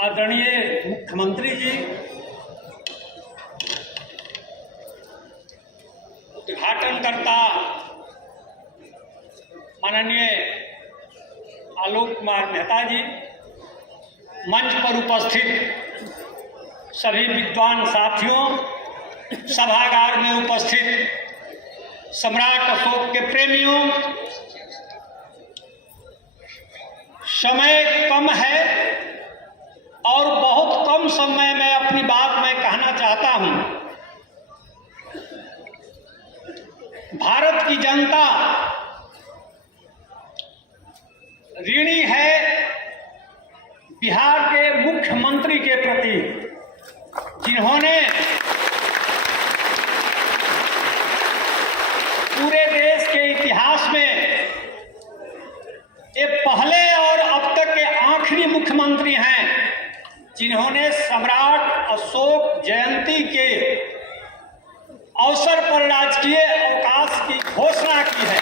आदरणीय मुख्यमंत्री जी, उद्घाटनकर्ता माननीय आलोक कुमार मेहता जी, मंच पर उपस्थित सभी विद्वान साथियों, सभागार में उपस्थित सम्राट अशोक के प्रेमियों, समय कम है और बहुत कम समय में अपनी बात मैं कहना चाहता हूं। भारत की जनता ऋणी है बिहार के मुख्यमंत्री के प्रति, जिन्होंने पूरे देश के इतिहास में ये पहले और अब तक के आखिरी मुख्यमंत्री हैं जिन्होंने सम्राट अशोक जयंती के अवसर पर राजकीय अवकाश की घोषणा की है।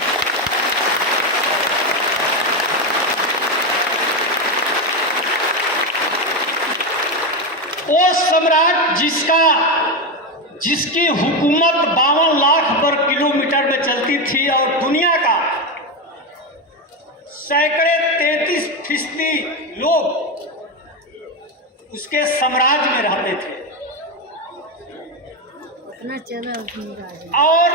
वो सम्राट जिसकी हुकूमत 52 लाख वर्ग किलोमीटर में चलती थी और दुनिया का सैकड़े 33% लोग उसके साम्राज्य में रहते थे। और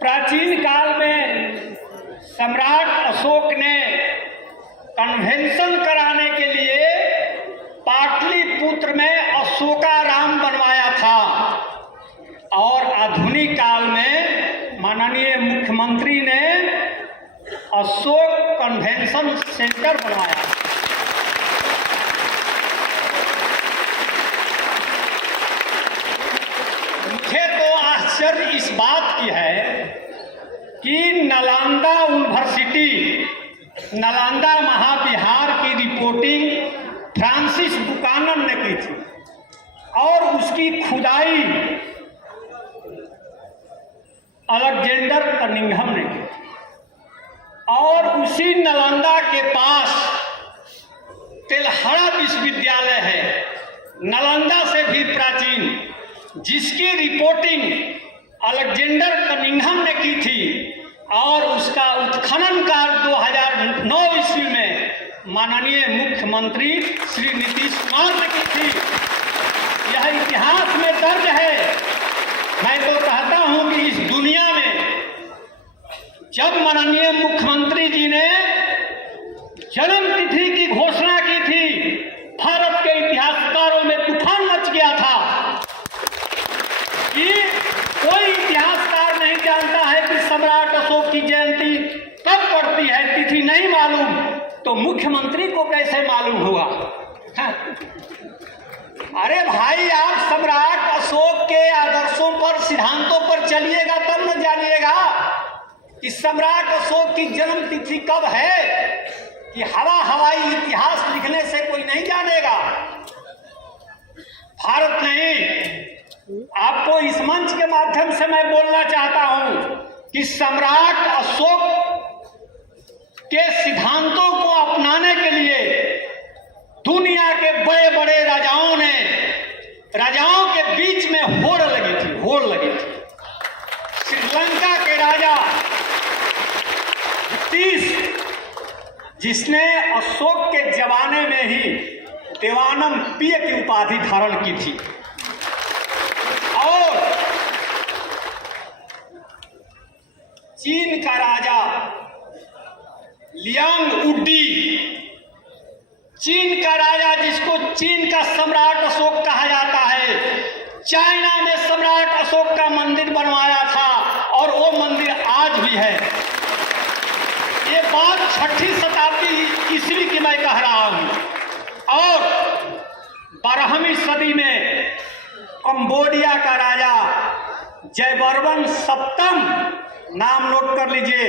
प्राचीन काल में सम्राट अशोक ने कन्वेंशन कराने के लिए पाटलिपुत्र में अशोकाराम बनवाया था और आधुनिक काल में माननीय मुख्यमंत्री ने अशोक कन्वेंशन सेंटर बनवाया। मुझे तो आश्चर्य इस बात की है कि नालंदा यूनिवर्सिटी, नालंदा महाविहार की रिपोर्टिंग फ्रांसिस बुकानन ने की थी और उसकी खुदाई अलेक्जेंडर कनिंघम ने की थी। और उसी नालंदा के पास तेलहरा विश्वविद्यालय है, नालंदा से भी प्राचीन, जिसकी रिपोर्टिंग अलेक्जेंडर कनिंघम ने की थी और उसका उत्खनन कार्य 2009 ईस्वी में माननीय मुख्यमंत्री श्री नीतीश कुमार ने की थी। यह इतिहास में दर्ज है। मैं तो कहता हूं कि इस दुनिया में जब माननीय मुख्यमंत्री जी ने जन्म तिथि की घोषणा की थी, भारत के इतिहासकारों में तूफान मच गया था कि कोई इतिहासकार नहीं जानता है कि सम्राट अशोक की जयंती कब पड़ती है, तिथि नहीं मालूम, तो मुख्यमंत्री को कैसे मालूम हुआ? अरे भाई, आप सम्राट अशोक के आदर्शों पर, सिद्धांतों पर चलिएगा तब न जानिएगा कि सम्राट अशोक की जन्म तिथि कब है। कि हवाई इतिहास लिखने से कोई नहीं जानेगा। भारत नहीं, आपको इस मंच के माध्यम से मैं बोलना चाहता हूं कि सम्राट अशोक के सिद्धांतों को अपनाने के लिए दुनिया के बड़े बड़े राजाओं के बीच में होड़ लगी थी। श्रीलंका के राजा जिसने अशोक के जमाने में ही देवानम पिय की उपाधि धारण की थी, और चीन का राजा लियांग वुडी, चीन का राजा जिसको चीन का सम्राट अशोक कहा जाता है, चाइना में सम्राट अशोक का मंदिर बनवाया था और वो मंदिर आज भी है। ये बात 6वीं शताब्दी ईस्वी की मैं कह रहा हूं। और 12वीं सदी में कंबोडिया का राजा जयवर्मन सप्तम, नाम नोट कर लीजिए,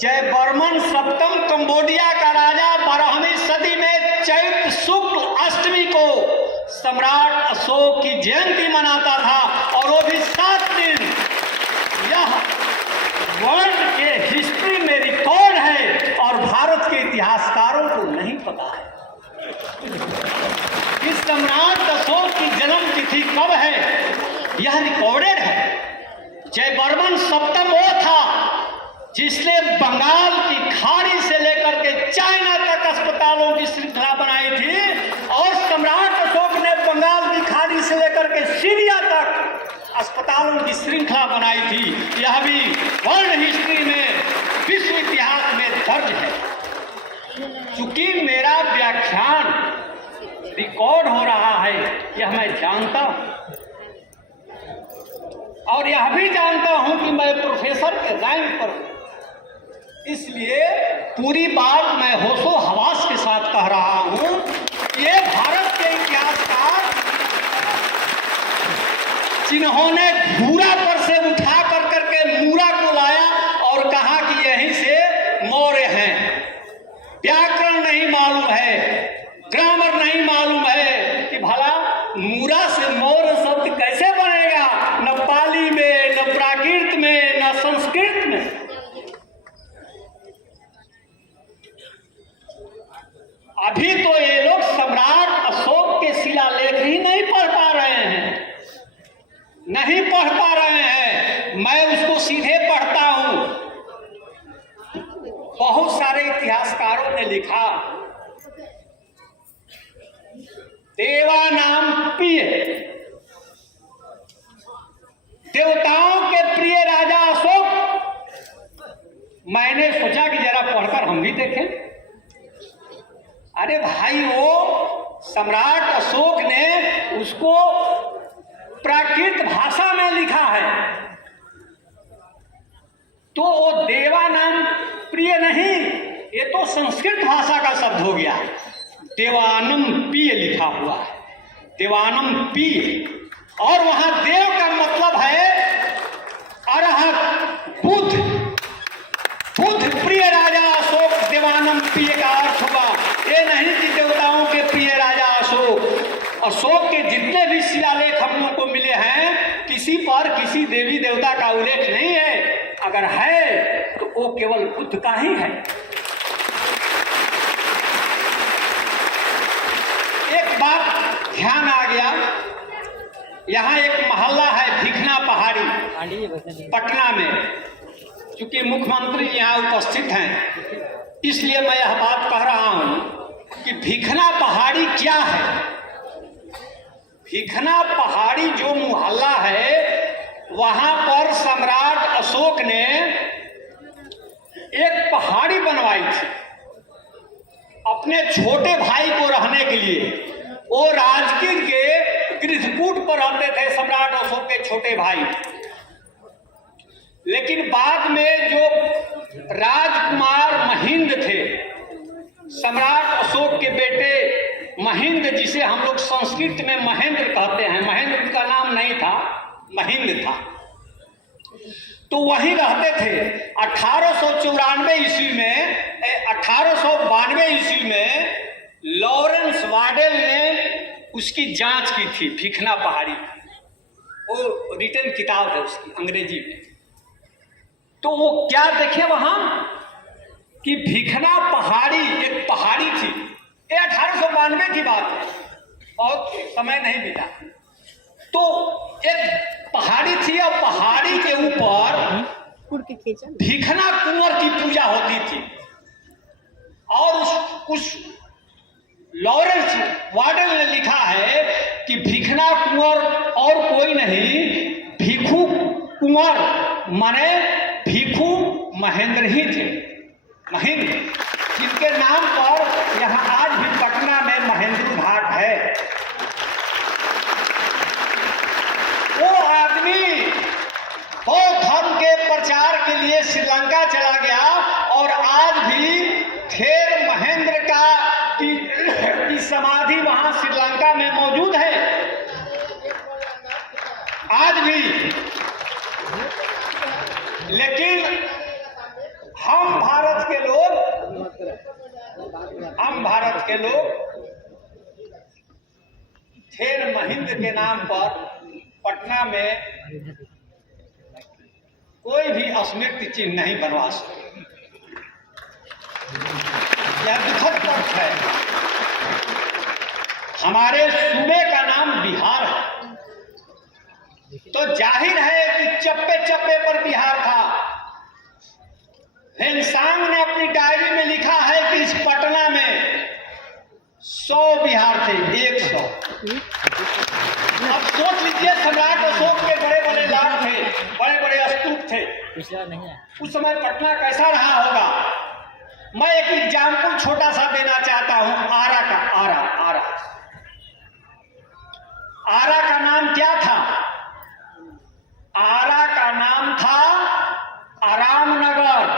जयवर्मन सप्तम कंबोडिया का राजा 12वीं सदी में चैत्र शुक्ल अष्टमी को सम्राट अशोक की जयंती मनाता था, और वो भी 7 दिन। यह वर्ल्ड के हिस्ट्री में रिकॉर्ड है यह रिकॉर्डेड है। जयवर्मन सप्तम वो था जिसने बंगाल की खाड़ी से लेकर के चाइना तक अस्पतालों की श्रृंखला बनाई थी, और सम्राट अशोक ने बंगाल की खाड़ी से लेकर के सीरिया तक अस्पतालों की श्रृंखला बनाई थी। यह भी वर्ल्ड हिस्ट्री में, विश्व इतिहास में दर्ज है। चूंकि मेरा व्याख्यान रिकॉर्ड हो रहा है, यह मैं जानता हूं, और यह भी जानता हूं कि मैं प्रोफेसर के रैंक पर हूं, इसलिए पूरी बात मैं होशो हवास के साथ कह रहा हूं। ये भारत के इतिहासकार जिन्होंने घूरा पर से उठा कर करके मूरा को लाया और कहा कि यहीं से मौर्य हैं, व्याकरण नहीं मालूम है, ग्रामर नहीं मालूम है कि भला मूरा से मौर्य शब्द कैसे बनेगा, न पाली में, न प्राकृत में, न संस्कृत में। अभी तो ये लोग सम्राट अशोक के शिलालेख ही नहीं पढ़ पा रहे हैं, नहीं पढ़ पा रहे हैं। मैं उसको सीधे पढ़ता हूं। बहुत सारे इतिहासकारों ने लिखा, देवानाम प्रिय, देवताओं के प्रिय राजा अशोक। मैंने सोचा कि जरा पढ़कर हम भी देखें। अरे भाई, वो सम्राट अशोक ने उसको प्राकृत भाषा में लिखा है, तो वो देवानाम प्रिय नहीं, ये तो संस्कृत भाषा का शब्द हो गया। देवानम पिय लिखा हुआ है, देवानम पिय, और वहां देव का मतलब है अरहत, बुद्ध। बुद्ध प्रिय राजा अशोक, देवानम पिय का अर्थ हुआ ये नहीं कि देवताओं के प्रिय राजा अशोक। अशोक के जितने भी शिलालेख हम लोगों को मिले हैं, किसी पर किसी देवी देवता का उल्लेख नहीं है। अगर है तो वो केवल बुद्ध का ही है। एक बात ध्यान आ गया, यहाँ एक मोहल्ला है भिखना पहाड़ी, पटना में। चूंकि मुख्यमंत्री यहाँ उपस्थित हैं, इसलिए मैं यह बात कह रहा हूं कि भिखना पहाड़ी क्या है। भिखना पहाड़ी जो मोहल्ला है, वहां पर सम्राट अशोक ने एक पहाड़ी बनवाई थी अपने छोटे भाई को रहने के लिए। वो राजगीर के गृहकूट पर रहते थे सम्राट अशोक के छोटे भाई। लेकिन बाद में जो राजकुमार महिंद थे, सम्राट अशोक के बेटे महिंद, जिसे हम लोग संस्कृत में महेंद्र कहते हैं, महेंद्र का नाम नहीं था, महिंद था, तो वहीं रहते थे। 1894 ईस्वी में, 1892 ईस्वी में लॉरेंस वाडेल ने उसकी जांच की थी, भिखना पहाड़ी। वो रिटन किताब है उसकी, अंग्रेजी में। तो वो क्या देखे वहां कि भिखना पहाड़ी एक पहाड़ी थी। ये 1892 की बात है, बहुत समय नहीं बीता। तो एक पहाड़ी थी और पहाड़ी के ऊपर भिखना कुंवर की पूजा होती थी। और उस लॉरेंस वाडेल ने लिखा है कि भिखना कुंवर और कोई नहीं, भिखू कुंवर माने भिखू महेंद्र ही थे, महेंद्र, जिनके नाम पर यहाँ आज भी पटना में महेंद्र घाट है। वो आदमी बौद्ध धर्म के प्रचार के लिए श्रीलंका चला गया और आज भी थेर महेंद्र की समाधि वहां श्रीलंका में मौजूद है, आज भी। लेकिन हम भारत के लोग थेर महिंद के नाम पर पटना में कोई भी स्मृति चिन्ह नहीं बनवा सकते। यह दुखद तथ्य है। हमारे सूबे का नाम बिहार है, तो जाहिर है कि चप्पे चप्पे पर बिहार था। ह्वेनसांग ने अपनी डायरी में लिखा है कि इस पटना में 100 बिहार थे, 100। अब सोच लीजिए, सम्राट अशोक के बड़े बड़े लाट थे, बड़े बड़े स्तूप थे। उस समय पटना कैसा रहा होगा। मैं एक एग्जाम्पल छोटा सा देना चाहता हूं आरा का। आरा का नाम क्या था? आरा का नाम था आराम नगर।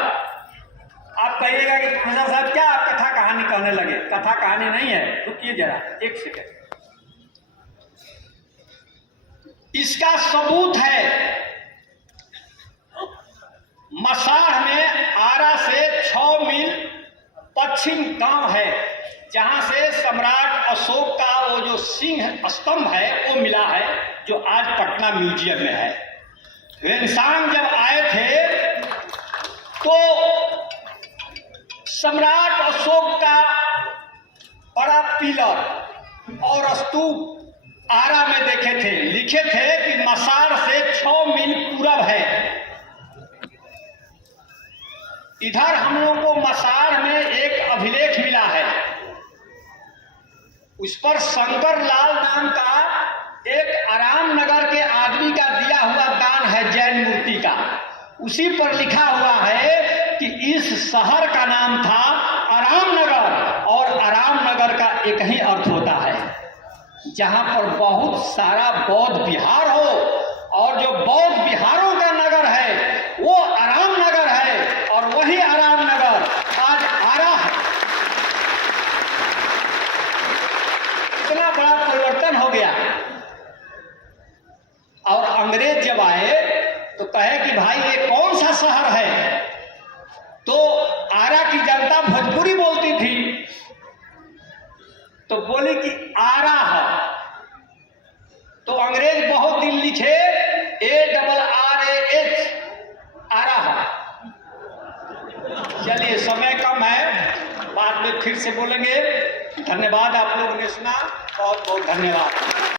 आप कहिएगा कि प्रोफेसर साहब क्या आप कथा कहानी कहने लगे? कथा कहानी नहीं है, रुकिए जरा एक सेकंड। इसका सबूत है मसाढ़ में आरा से 6 मील पश्चिम गांव है, जहां से सम्राट अशोक का वो जो सिंह स्तंभ है वो मिला है, जो आज पटना म्यूजियम में है। ह्वेनसांग जब आए थे तो सम्राट अशोक का बड़ा पिलर और स्तूप आरा में देखे थे। लिखे थे कि मसाढ़ से 6 मील पूरब है। इधर हम लोग को मसाढ़ में एक अभिलेख मिला है, उस पर शंकर लाल नाम का एक आराम नगर के आदमी का दिया हुआ दान है, जैन मूर्ति का। उसी पर लिखा हुआ है कि इस शहर का नाम था आराम नगर, और आराम नगर का एक ही अर्थ होता है जहां पर बहुत सारा बौद्ध विहार हो, और जो बौद्ध विहारों का नगर है वो आराम नगर है, और वही आराम नगर आज आरा है। इतना बड़ा परिवर्तन हो गया। और अंग्रेज जब आए तो कहे कि भाई ये कौन सा शहर है? तो आरा की जनता भोजपुरी बोलती थी, तो बोली कि आरा है। तो अंग्रेज बहुत दिन लिखे ARRAH, आरा है। चलिए समय कम है, बाद में फिर से बोलेंगे। धन्यवाद, आप लोगों ने सुना, बहुत बहुत धन्यवाद।